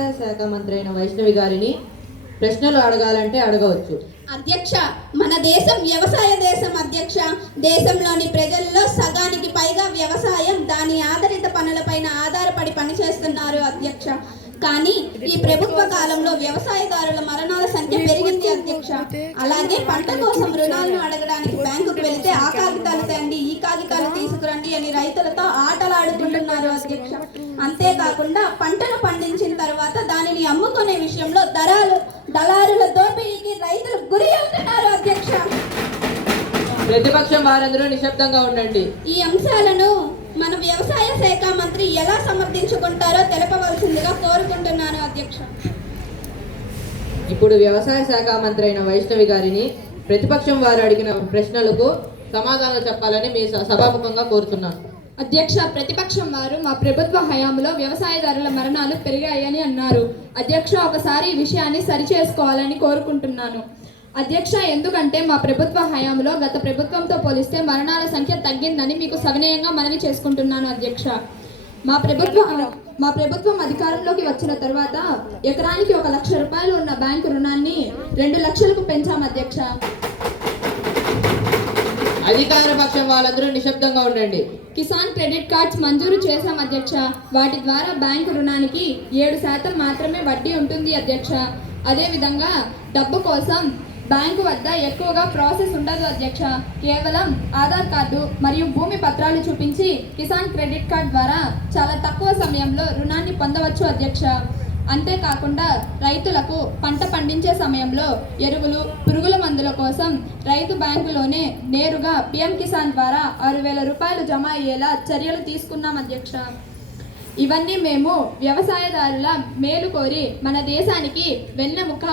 శాఖ మంత్రి అయిన వైష్ణవి గారిని ప్రశ్నలు అడగాలంటే అడగవచ్చు. అధ్యక్ష, మన దేశం వ్యవసాయ దేశం అధ్యక్ష. దేశంలోని ప్రజల్లో సగానికి పైగా వ్యవసాయం, దాని ఆధారిత పనులపైన ఆధారపడి పనిచేస్తున్నారు అధ్యక్ష. కానీ ఈ ప్రభుత్వ కాలంలో వ్యవసాయదారుల మరణాల సంఖ్య పెరిగింది అధ్యక్ష. అలాగే పంట కోసం రుణాలను అడగడానికి బ్యాంకుకు వెళితే ఆ కాగితాలు తేండి, ఈ కాగితాలు తీసుకురండి అని రైతులతో ఆటలాడుకుంటున్నారు అధ్యక్ష. అంతేకాకుండా పంటను పండించిన తర్వాత దానిని అమ్ముకునే విషయంలో దళారుల దోపిడీకి రైతులు గురి అవుతున్నారు అధ్యక్ష. ప్రతిపక్షం వారందరూ నిశ్శబ్దంగా ఉండండి. ఈ అంశాలను మన వ్యవసాయ శాఖ మంత్రి ఎలా సమర్థించుకుంటారో తెలపవలసిందిగా కోరుకుంటున్నాను అధ్యక్ష. ఇప్పుడు వ్యవసాయ శాఖ మంత్రి అయిన వైష్ణవి గారిని ప్రతిపక్షం వారు అడిగిన ప్రశ్నలకు సమాధానాలు చెప్పాలని మీ సభాముఖంగా కోరుతున్నాను. అధ్యక్ష, ప్రతిపక్షం వారు మా ప్రభుత్వ హయాంలో వ్యవసాయదారుల మరణాలు పెరిగాయని అన్నారు. అధ్యక్ష, ఒకసారి ఈ విషయాన్ని సరిచేసుకోవాలని కోరుకుంటున్నాను అధ్యక్ష. ఎందుకంటే మా ప్రభుత్వ హయాంలో గత ప్రభుత్వంతో పోలిస్తే మరణాల సంఖ్య తగ్గిందని మీకు సవినయంగా మనవి చేసుకుంటున్నాను అధ్యక్ష. మా ప్రభుత్వం అధికారంలోకి వచ్చిన తర్వాత ఎకరానికి 1 లక్ష రూపాయలు ఉన్న బ్యాంకు రుణాన్ని 2 లక్షలకు పెంచాం అధ్యక్ష. అధికార పక్షం వాళ్ళందరూ నిశ్శబ్దంగా ఉండండి. కిసాన్ క్రెడిట్ కార్డ్స్ మంజూరు చేశాం అధ్యక్ష. వాటి ద్వారా బ్యాంకు రుణానికి 7% మాత్రమే వడ్డీ ఉంటుంది అధ్యక్ష. అదేవిధంగా డబ్బు కోసం బ్యాంకు వద్ద ఎక్కువగా ప్రాసెస్ ఉండదు అధ్యక్ష. కేవలం ఆధార్ కార్డు మరియు భూమి పత్రాలు చూపించి కిసాన్ క్రెడిట్ కార్డ్ ద్వారా చాలా తక్కువ సమయంలో రుణాన్ని పొందవచ్చు అధ్యక్ష. అంతేకాకుండా రైతులకు పంట పండించే సమయంలో ఎరువులు, పురుగుల మందుల కోసం రైతు బ్యాంకులోనే నేరుగా పిఎం కిసాన్ ద్వారా 6,000 రూపాయలు జమ అయ్యేలా చర్యలు తీసుకున్నాం అధ్యక్ష. ఇవన్నీ మేము వ్యవసాయదారుల మేలు కోరి మన దేశానికి వెన్నెముక